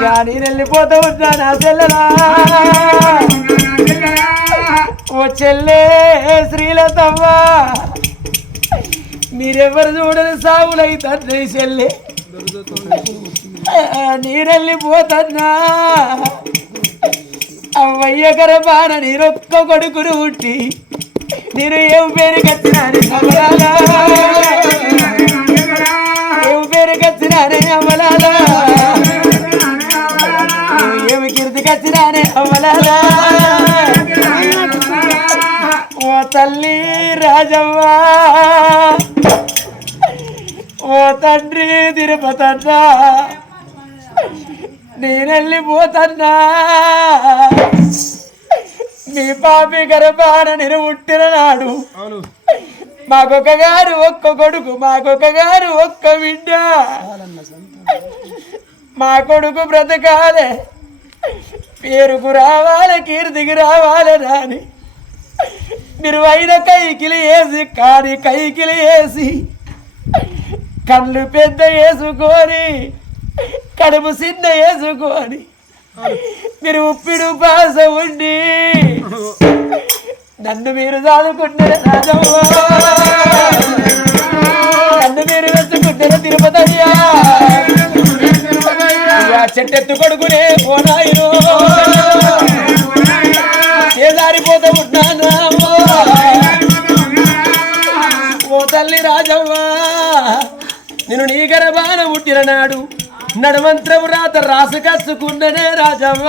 నేను వెళ్ళిపోతా ఉన్నా నా చెల్లెలా ఓ చెల్లే శ్రీలతవ్వ మీరెవరు చూడని సాగులైతే చెల్లె నేనెళ్ళిపోతన్నా అవ్వయ్య గర్భాన నేనొక్క కొడుకును ఉట్టి నేను ఏం పేరు కచ్చినానే అమలాలా ఏం పేరు కచ్చినానే అమలాలా ఏమి కీర్తి కచ్చినానే అమలాలా ఓ తల్లి రాజవ్వ ఓ తండ్రి తిరుపతన్నా నేనెళ్ళిపోతన్నా మీ పాపి గర్భాన నేను పుట్టిన నాడు మాకొక గారు ఒక్క కొడుకు మాకొక గారు ఒక్క బిడ్డ మా కొడుకు బ్రతకాలే పేరుకు రావాలి కీర్తికి రావాలి రాని మీరు అయిన కైకిలి వేసి కానీ కైకిలి వేసి కళ్ళు పెద్ద వేసుకొని కడుపు చిన్న వేసుకొని మీరు ఉప్పిడు పాస ఉండి నన్ను మీరు చదువుకుంటారు రాజవ్వ నన్ను మీరు వెతుకుంటారు తిరుపతి అయ్యా చెట్టెత్తు కొడుకునే ఓ నాయను చేదారిపోతూ ఉన్నాను ఓ తల్లి రాజవ్వ నేను నీ గర్భాన పుట్టిన నాడు నడమంత్రము రాత రాసుకచ్చుకున్ననే రాజవ్వ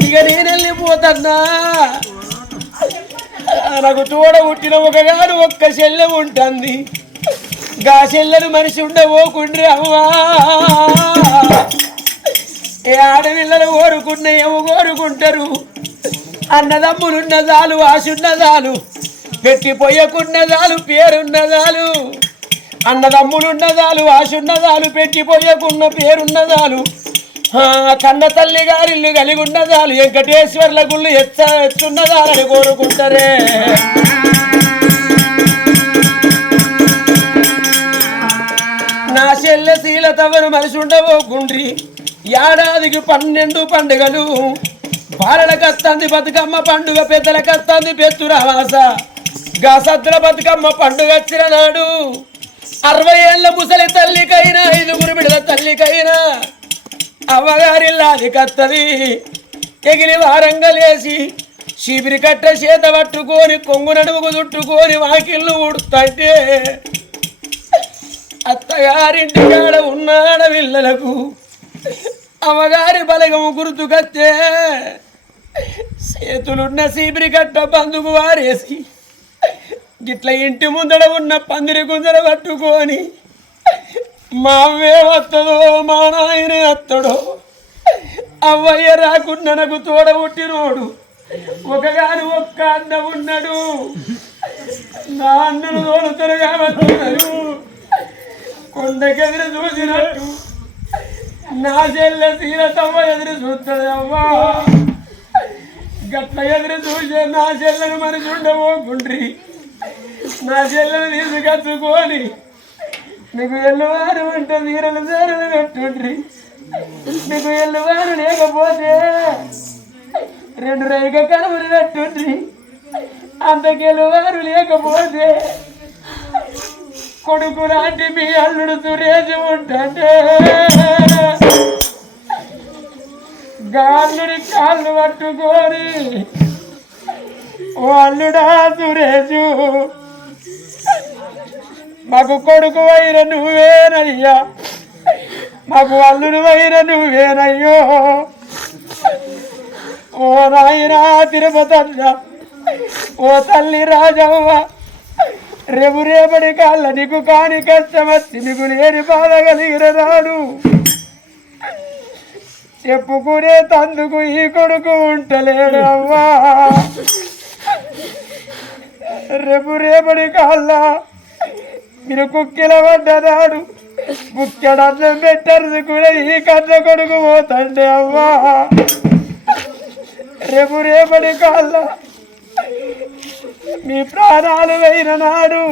ఇక నేను వెళ్ళిపోతన్నా నాకు తోడ పుట్టిన ఒకగాను ఒక్క చెల్లె ఉంటుంది గా చెల్లెలు మనిషి ఉండబోకుండ్రి అవ్వా ఏ ఆడపిల్లలు కోరుకున్న ఏమో కోరుకుంటారు అన్నదమ్ములున్నదాలు ఆశున్నదాలు పెట్టి పొయ్యకున్నదాలు పేరున్నదాలు అన్నదమ్ములున్నదాలు ఆశున్నదాలు పెట్టి పొయ్యకున్న పేరున్నదాలు కన్న తల్లి గారిల్లు కలిగి ఉన్నదాలు వెంకటేశ్వర్ల గుళ్ళు ఎత్తున్నదాలని కోరుకుంటారే నా చెల్లె శీలతవరు మనిషి ఉండబోకుండ్రి ఏడాదికి 12 పండుగలు బాలలకత్తంది బతుకమ్మ పండుగ పెద్దలకత్తంది పెత్తురావాస గా సద్దుల బతుకమ్మ పండుగ వచ్చిన నాడు 60 ఏళ్ళ ముసలి తల్లికైనా 5 బిడ్డల తల్లికైనా అవ్వగారిల్లాది కత్తది ఎగిలి వారంగా లేచి శిబిరి కట్ట చేత పట్టుకొని కొంగు నడుముకు చుట్టుకొని వాకిళ్ళు ఊడుతుంటే అత్తగారింటి కాడ ఉన్న ఆడపిల్లలకు అమ్మగారి బలగము గుర్తుకొచ్చే చేతులున్న శిబిరి కట్ట బందుకు వారేసి గిట్ల ఇంటి ముందర ఉన్న పందిరి గుంజర పట్టుకొని మా అవ్వే వస్తుందో మా నాయనే వస్తాడో అవ్వయ్య రాకుండా నాకు తోడ పుట్టినోడు ఒకగాను ఒక్క అన్న ఉన్నాడు నా అన్నను తోడుతారు కాబట్టి కొండకెదురు చూసినట్టు నా చెల్లె సీరతమ్మ ఎదురు చూస్తుంది అవ్వా గట్ల ఎదురు చూసే నా చెల్లెను మనిషి ఉండబోకుండ్రి నా చెల్లెను తీసుకొచ్చుకొని నీకు ఎల్లువారు అంటే వీరలు సేరలు పెట్టుండ్రి నీకు ఎల్లువారు లేకపోతే 2 రేగ కనుమలు పెట్టుండ్రి అంతకెలువారు లేకపోతే కొడుకు లాంటి మీ అల్లుడు సురేష్ ఉంటే గాల్లుడి కాళ్ళు పట్టుకొని ఓ అల్లుడా సురేషు మాకు కొడుకు వైర నువ్వేనయ్యా మాకు అల్లుడు వైర నువ్వేనయ్యో ఓ నాయనా తిరుపతన్న ఓ తల్లి రాజవ్వ రేపటి కాళ్ళ నీకు కాని కష్టం వచ్చి నీకు లేని బాధ కలిగిన నాడు చెప్పుకునే తందుకు ఈ కొడుకు ఉంటలేడు అవ్వా రేపటి కాళ్ళ మీరు కుక్కిల పడ్డనాడు ముఖ్యడన్నం పెట్టరు కూడా ఈ కన్న కొడుకు పోతండి అవ్వా రేపటి కాళ్ళ మీ ప్రాణాలు అయిన నాడు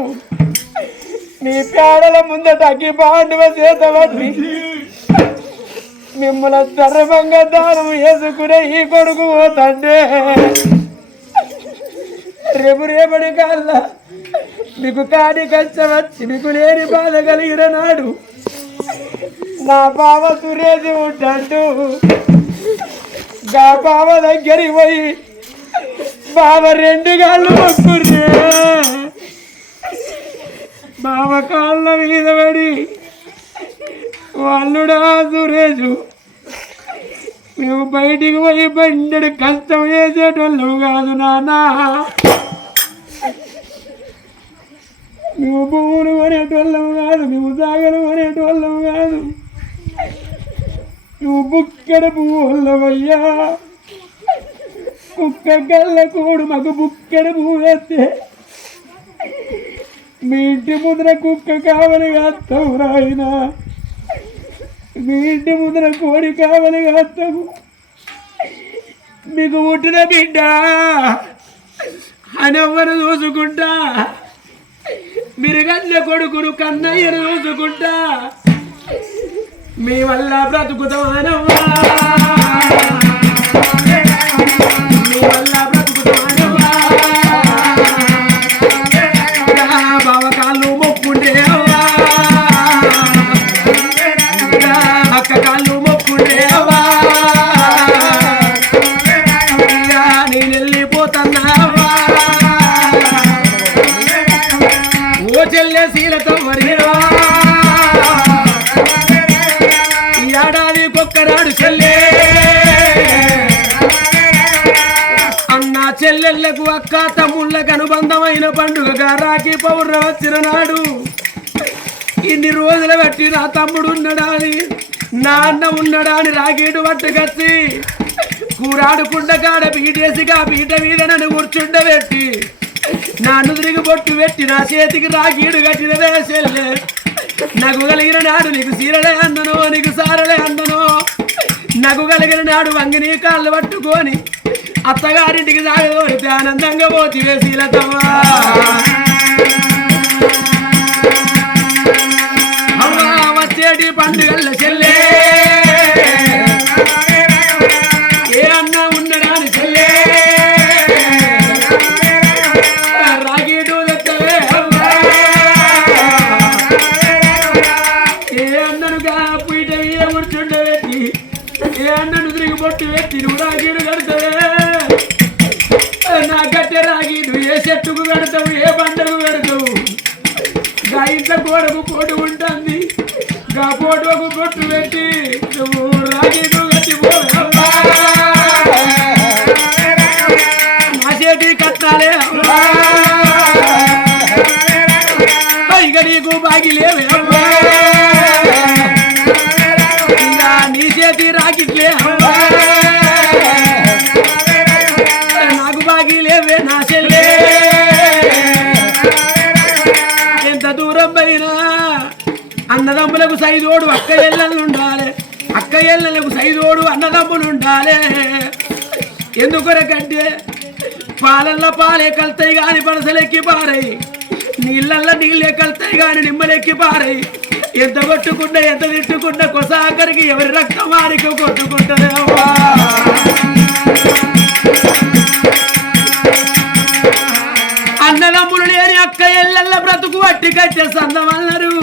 మీ పేడల ముందట అగ్గి బాండువ చేత పట్టి మిమ్మల్ని ధర్మంగా దానం వేసుకునే ఈ కొడుకు పోతండే రేపు రేపటి కల్లా మీకు కాని కష్టం వచ్చి మీకు లేని బాధ కలిగిన నాడు నా బావ సురేష్ ఉంటాడు నా బావ దగ్గరికి పోయి బావ 2 కాళ్ళు మొక్కుర్రే బావ కాళ్ళ మీద పడి వాళ్ళుడా సురేషు మేము బయటికి పోయి బండెడు కష్టం చేసేటోళ్ళు కాదు నానా మేము భూములు కొనేటోళ్ళం కాదు మేము సాగలు కొనేటోళ్ళం కాదు నువ్వు బుక్కడ పువ్వులవయ్యా కుక్క గల్ల కూడు మాకు బుక్కడ పువ్వు వేస్తే మీ ఇంటి ముందర కుక్క కావలి కాస్తావు రాయినా మీ ఇంటి ముందర కోడి కావలి కాస్తాము మీకు పుట్టిన బిడ్డ అని ఎవరు చూసుకుంటా మీరు కన్న కొడుకును కన్నయ్యను చూసుకుంటా మీ వల్ల బ్రతుకుతానవ్వా మీ వల్ల బ్రతుకుతానవ్వా బావ కాళ్ళు మొక్కుంటే అవ్వా అక్క కాళ్ళు మొక్కుంటే అవ్వా నేను వెళ్ళిపోతున్నావా ఓ చెల్లె శీలతో మరినా ఏడాది కొక్కరాడు చెల్లె అన్న చెల్లెళ్లకు అక్క తమ్ముళ్ళకు అనుబంధమైన పండుగగా రాఖీ పౌర్ణ వచ్చిన నాడు ఇన్ని రోజులు బట్టి నా తమ్ముడు ఉన్నాడాని నా అన్న ఉన్నాడాని రాగీడు పట్టుకొచ్చి కూరాడుకుండ కాడ పీటేసిగా పీట మీద నన్ను కూర్చుండబెట్టి నా నుదురికి బొట్టు పెట్టి నా చేతికి రాగీడు కట్టినవే చెల్లె నాకు కలిగిన నాడు నీకు సీరలే అందనో నీకు సారలే అందనో నాకు కలిగిన నాడు వంగిని కాళ్ళు పట్టుకొని అత్తగారింటికి సాగదోడితే ఆనందంగా పోతివే శీలతమ్మా అమ్మా వచ్చేటి పండుగల చెల్లే ఏ అన్న ఉన్నడాని చెల్లే రాగీడు తెత్తవే అమ్మా ఏ అన్ననుగా పీట ఏ కూర్చుండబెట్టి ఏ అన్నను తిరిగి పొట్టు పెట్టి నువ్వు రాగీడు కడతావే నా గట్టె రాగీడు ఏ చెట్టుకు కడతావు ఏ బండకు కడతావు గా ఇంట్లో గోడకు పోటు ఉంటుంది గా పోటుకు పొట్టు పెట్టి నువ్వు రాగీడు కట్టిపోవా నా చేతి కట్టాలే ఇక నీకు బాగిలేవే నీ చేతి రాకిట్లే నాకు బాగిలేవే నా చెల్లే ఎంత దూరం పోయినా అన్నదమ్ములకు సైదోడు అక్క ఎల్లలు ఉండాలి అక్క ఎల్లలకు సైదోడు అన్నదమ్ములు ఉండాలి ఎందుకొరకంటే పాలల్లో పాలే కలుతాయి కాని పనసలెక్కి పారాయి నీళ్ళల్లో నీళ్ళే కలుతాయి కాని నిమ్మలెక్కి పారాయి ఎంత కొట్టుకుంటే ఎంత తిట్టుకుంటే కొసాకరికి ఎవరి రక్తం వారికి కొట్టుకుంటారేవా అన్నదమ్ములు లేని అక్క ఎల్లెల్ల బ్రతుకు అట్టి కట్టే సందమన్నారు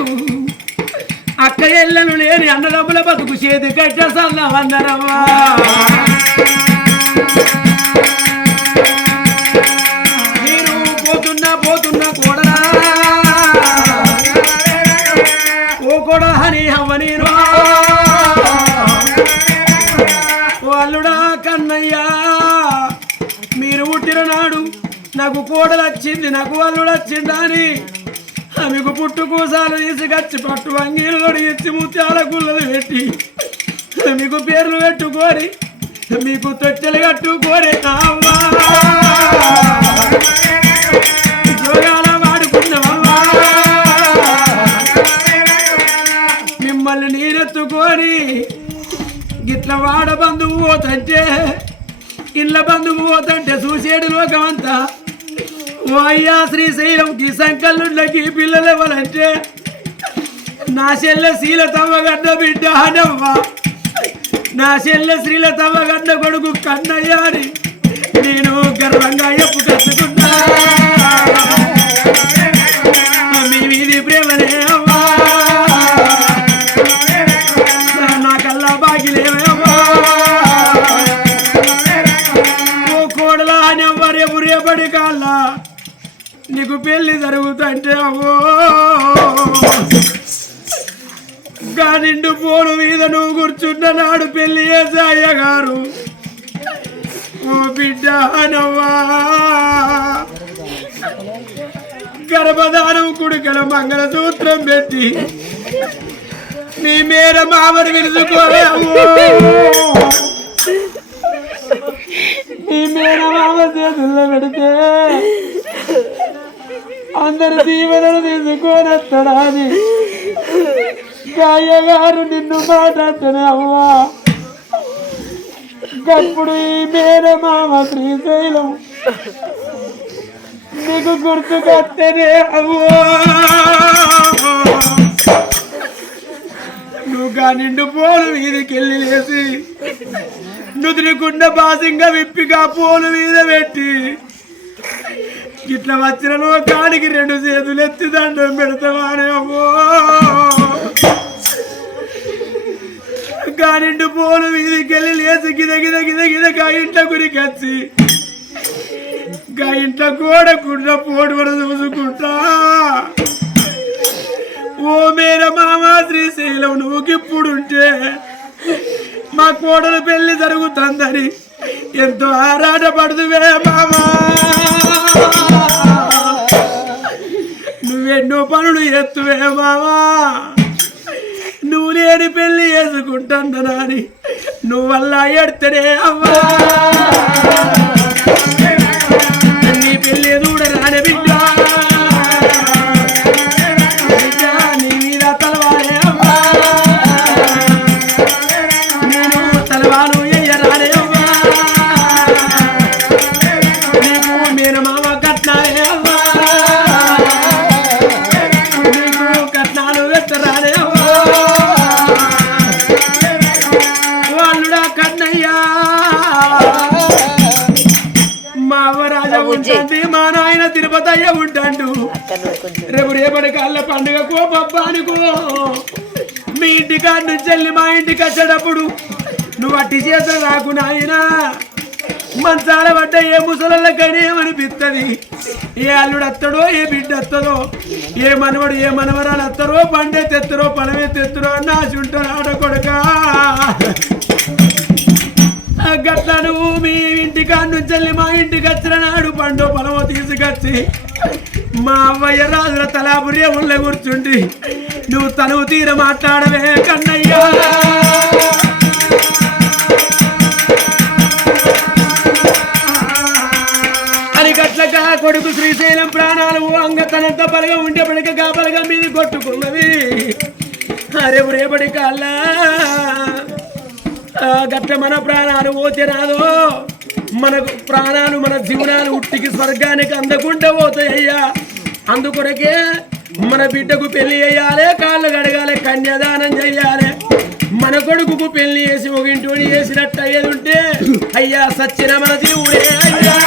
అక్క ఎల్లలు లేని అన్నదమ్ముల బతుకు చేతి కట్టే సందమన్నారమ్మా నేను పోతున్నా కోడలా ఓ కూడా హని అవ్వని వాళ్ళుడా కన్నయ్యా మీరు పుట్టిన నాడు నాకు కోడలు వచ్చింది నాకు వాళ్ళుడు వచ్చిందా అని మీకు పుట్టుకోసాలు తీసుకొచ్చి పట్టు అంగీలు ఇచ్చి ముత్యాల గుళ్ళలు పెట్టి మీకు పేర్లు పెట్టుకొని మీకు తొట్టెలు కట్టుకొని జోగాల వాడుకున్నావమ్మా మిమ్మల్ని నేనెత్తుకొని గిట్ల వాడ బంధువు పోతంటే ఇళ్ళ బంధువు పోతంటే చూసేడు లోకమంతా ఓ అయ్యా శ్రీశైలంకి సంకల్లుండకి పిల్లలు ఎవరంటే నా చెల్లె శీలతమ్మ గడ్డ బిడ్డ అనవ్వ నా చెల్లె శ్రీల తవ్వగడ్డ కొడుకు కన్నయ్యాని నేను గర్వంగా ఎప్పు కట్టుకున్నా మీ వీధి ప్రేమనే అమ్మా నా కల్లా బాగిలేవే అమ్మా ఓ కోడలా అని ఎవ్వరేపు రేపడి కాళ్ళ నీకు పెళ్లి జరుగుతుంటే అమ్మో నిండు పోను మీద నువ్వు కూర్చున్న నాడు పెళ్లి చేసే అయ్యగారు ఓ బిడ్డ నవ్వా గర్భధానం కుడికల మంగళసూత్రం పెట్టి నీ మేర మామని పిలుచుకోలేవు నీ మేర మామ చేతుల్లో పెడితే అందరు దీవెనలు తీసుకోనొస్తాడా అని అయ్యగారు నిన్ను మాట్లాడుతున్నా అవ్వా గప్పుడు ఈ మేర మామ శ్రీశైలం నీకు గుర్తుకొస్తేనే అవ్వా నువ్వుగా నిండు పోలు వీధికి వెళ్ళి లేసి నుదురుకున్న బాసింగా విప్పిగా పోలు మీద పెట్టి ఇట్లా వచ్చిన కాడికి 2 చేతులు ఎత్తి దండం పెడతావానే అమ్మో నిండు పోలు వీధికి వెళ్ళి లేచి గిద ఇంట్లో గురికొచ్చి ఇంట్లో గోడకున్న పోటు కూడా చూసుకుంటా ఓ మేర మామ శ్రీశైలం నువ్వుకిప్పుడుంటే మా కోడలు పెళ్లి జరుగుతుందని ఎంతో ఆరాట పడుతువే మామా నువ్వెన్నో పనులు ఎత్తువే మామా నువ్వు లేని పెళ్లి చేసుకుంటాను అని నువ్వల్లా ఎడితేనే అవ్వా నీ పెళ్లి చూడరాని బిడ్డ నీ మీద తలవాలే అవ్వా నేను తలవాలు ఎయ్యరానే అవ్వా నీకు మీరు మామ కట్నాలే అవ్వా నీకు కట్నాలు వెత్తరానే అవ్వా మా నాయన తిరుపతి అయ్య ఉంటాడు రేపటి కాళ్ళ పండుగ కోపబ్బానికో మీ ఇంటికాడ నుంచి వెళ్ళి మా ఇంటికి వచ్చేటప్పుడు నువ్వు అట్టి చేతులు రాకు నాయన మంచాల పడ్డ ఏ ముసలకైనా ఏమనిపిస్తుంది ఏ అల్లుడు వస్తాడో ఏ బిడ్డ వస్తుందో ఏ మనవడు ఏ మనవరాలు వస్తారో పండే తెత్తరో పడమే తెత్తరో అని ఆశ ఉంటారు ఆడ కొడుక గట్లా నువ్వు మీ ఇంటికాడ నుంచి వెళ్ళి మా ఇంటికి వచ్చిన నాడు పండు పొలమో తీసుకొచ్చి మా అవ్వయ్య రాజుల తలాపురే ఉళ్ళ కూర్చుండి నువ్వు తనువు తీర మాట్లాడవే కన్నయ్యా అని గట్లగా కొడుకు శ్రీశైలం ప్రాణాలు అంగతనంత పలగా ఉంటే పడక కాపలగా మీద కొట్టుకున్నది అరే రేపటి కల్లా గట్ల మన ప్రాణాలు పోతే రాదో మన ప్రాణాలు మన జీవనాలు ఉట్టికి స్వర్గానికి అందకుండా పోతాయ్యా అందుకొరకే మన బిడ్డకు పెళ్లి చేయాలి కాళ్ళు కడగాలి కన్యాదానం చెయ్యాలి మన కొడుకు పెళ్లి చేసి ఒక ఇంటి చేసినట్టు అయ్యేది ఉంటే అయ్యా సచ్చిన మన జీవుడే అయ్యా